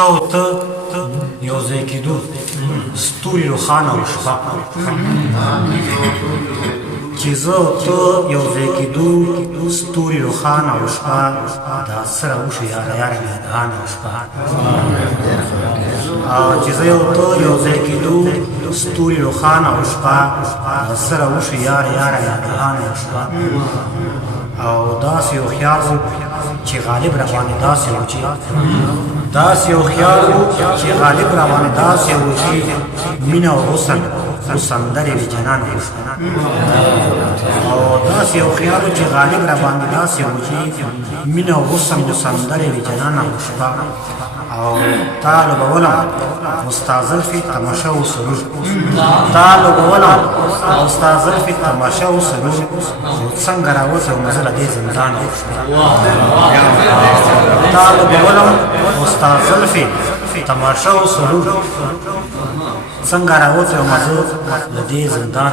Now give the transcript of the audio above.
زه او ته یو ځای کېدو ستوري روښانه او شپه چې زه او ته یو ځای کېدو ستوري روښانه او شپه دا سره وشو یاره یاره میدان او شپه چې زه او ته یو ځای کېدو ستوري روښانه او شپه دا سره وشو یاره یاره میدان او شپه او داسې یو خیال و چې غالب روانې داسې و چې داسې یو خیال و چې غالب روانې داسې و چې مینه او حسن سندرې وي جنان او شپه او داسې یو خیال و چې غالب روانې داسې و چې مینه او حسن سندرې وي جنان او شپه او تا لوبولم ستا زلفې تماشه و سرور تا لوبولم او ستا زلفې تماشه و سرور خو څنګه راوځم زه له دې زندان تا لوبولم او ستا زلفې تماشه و سرور څنګه راوځم زه له دې زندان